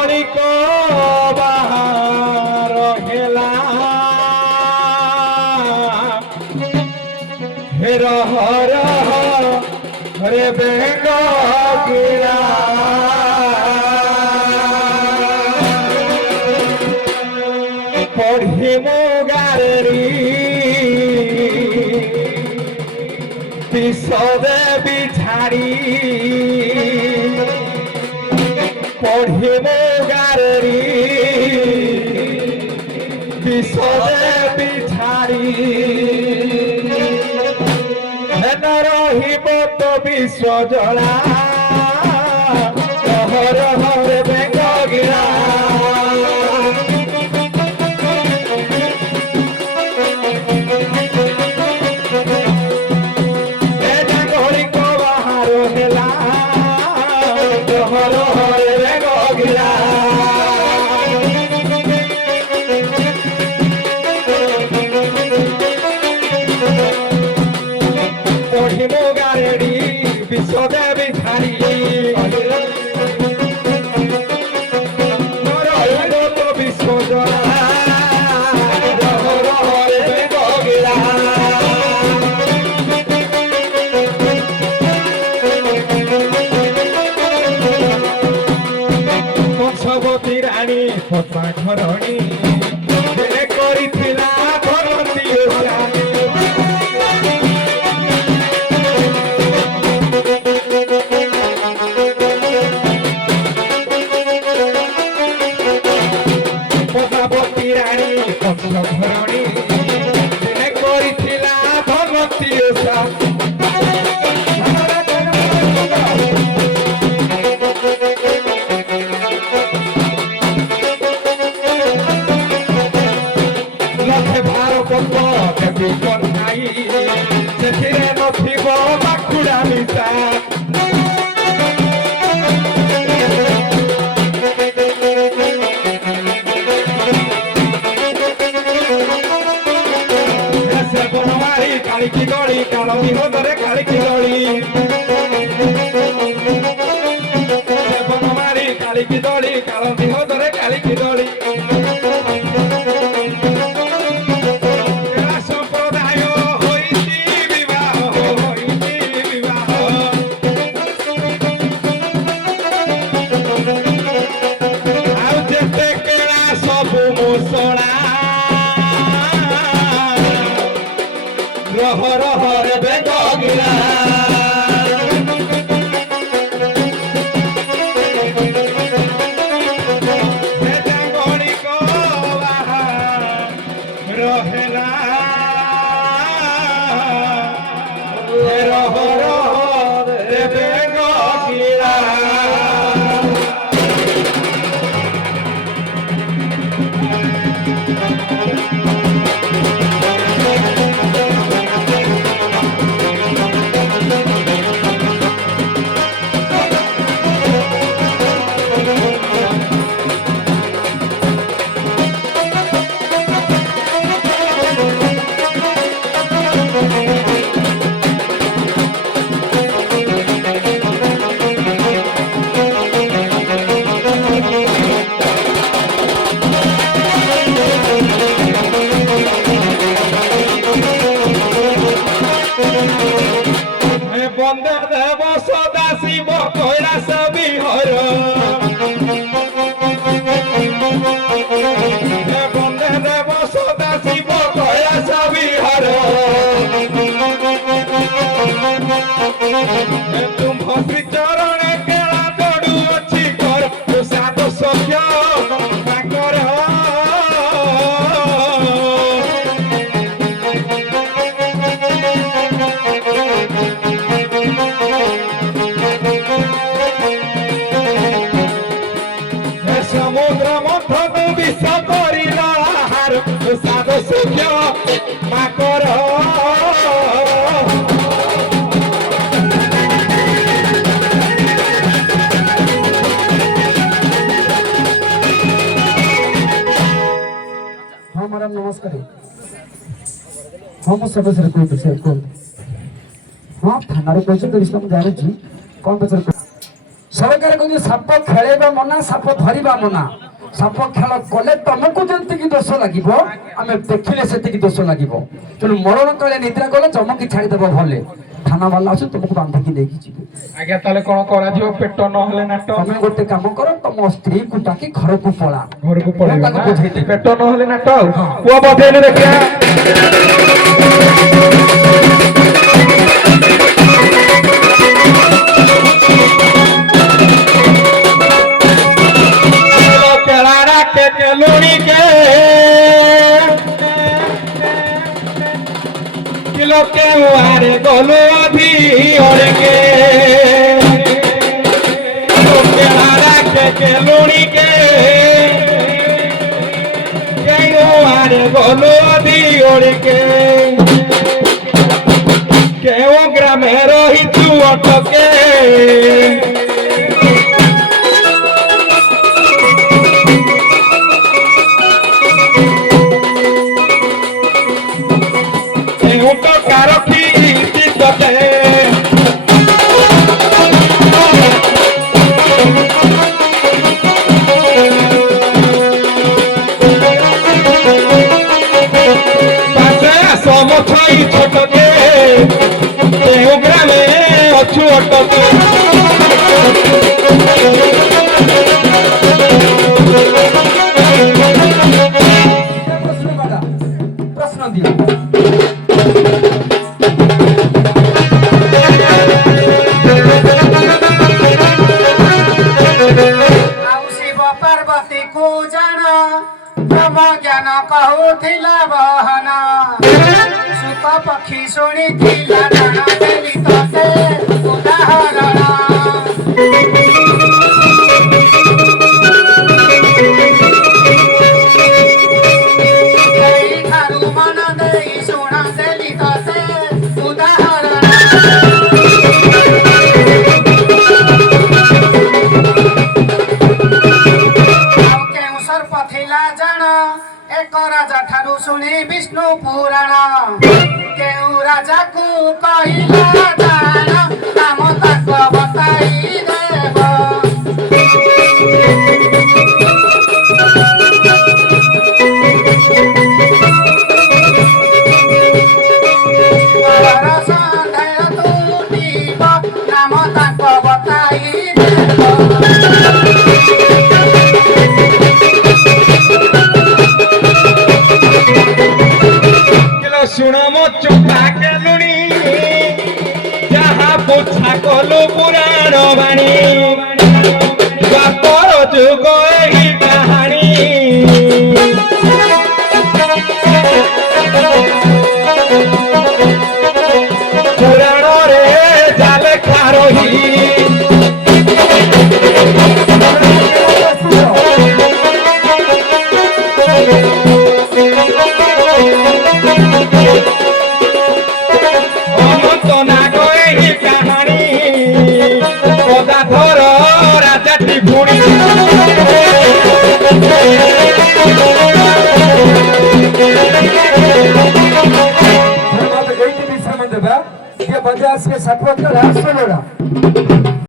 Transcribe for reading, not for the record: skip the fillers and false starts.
गणिक बाहर हेला हेर हर हरे बेंग गिरा पढ़ी मो गारी विषदे बिछाड़ी पढ़ी मो गारी विषदे बिछाड़ी हेन रहिब तो विश्व जला हर हर बेंग गिरा विश्वदेवी खारी तो विश्व कंसवती राणी पद्मा धरणी कालिकी गली काल विरोधरे कालिकी गली बनमारी कालिकी गली काल विरोधरे कालिकी गली संप्रदाय विवाह आते केला सबू मुसला रह रह रे बेंग गिरा गणिक रहेला रह रह रे बेंग गिरा बंदे देव सदा शिव कैलास बिहर बंदे देव सदा शिव कैलास बिहर तुम श्री चरण केला दौड़ू अच्छी कर सात सख्य कर समुद्र मंथन विष कर साध सुख्य माकर हाँ मैडम नमस्कार हाँ मुझे सब कोई विषय को हाँ थाना रे पैसे तो इसलिए मैं जाने जी कौन पचार ସରକାର କହୁଛି ସାପ ଖେଳେଇବା ମନା, ସାପ ଧରିବା ମନା। ସାପ ଖେଳ କଲେ ତମକୁ ଯେତିକି ଦୋଷ ଲାଗିବ, ଆମେ ଦେଖିଲେ ସେତିକି ଦୋଷ ଲାଗିବ। ତେଣୁ ମରଣ କାଳେ ନିଦ୍ରା କଲେ ଚମକି ଛାଡ଼ିଦେବ ଭଲେ। ଥାନା ବାଲା ଆସୁ ତୁମକୁ ବାନ୍ଧିକି ନେଇକି ଯିବେ। ଆଜ୍ଞା ତାହେଲେ କଣ କରାଯିବ? ପେଟ ନହେଲେ ନାଟ। ତମେ ଗୋଟେ କାମ କର, ତମ ସ୍ତ୍ରୀକୁ ଡାକି ଘରକୁ ପଳା। ଘରକୁ ମୁଁ ପଳେଇବ ତାକୁ ନା? ବୁଝେଇଦେବି। ପେଟ ନହେଲେ ନାଟ ଆଉ। ପୁଅ ବଧେଇଲେ ଦେଖିବା। किलो के वारे गोलो अभी और के केलारा के लूणी के वारे गोलो अभी और के वो ग्रामे रही तू अटके ग्रामे अच्छु अटके प्रश्न दियो। पार्वती को जान ब्रह्म ज्ञान कहूथिला बहन सुत पक्षी शुणिथिला जन देली तते उदाहरण ठारू मन देई शुण देली तते उदाहरण एक राजा ठारू शुणी विष्णु पुराण केउ राजा को कहिला जान नाम ताक बताई देव संदेह टूटिब नाम ताक बताई देव सुण मो चुपा के लुणी जहाँ पोछा कलु पुराण बाणी बापर जुग एही कहानी पुराण रे जाले खारोही विश्राम देवा। ये बजाज के सटवट का रास्ता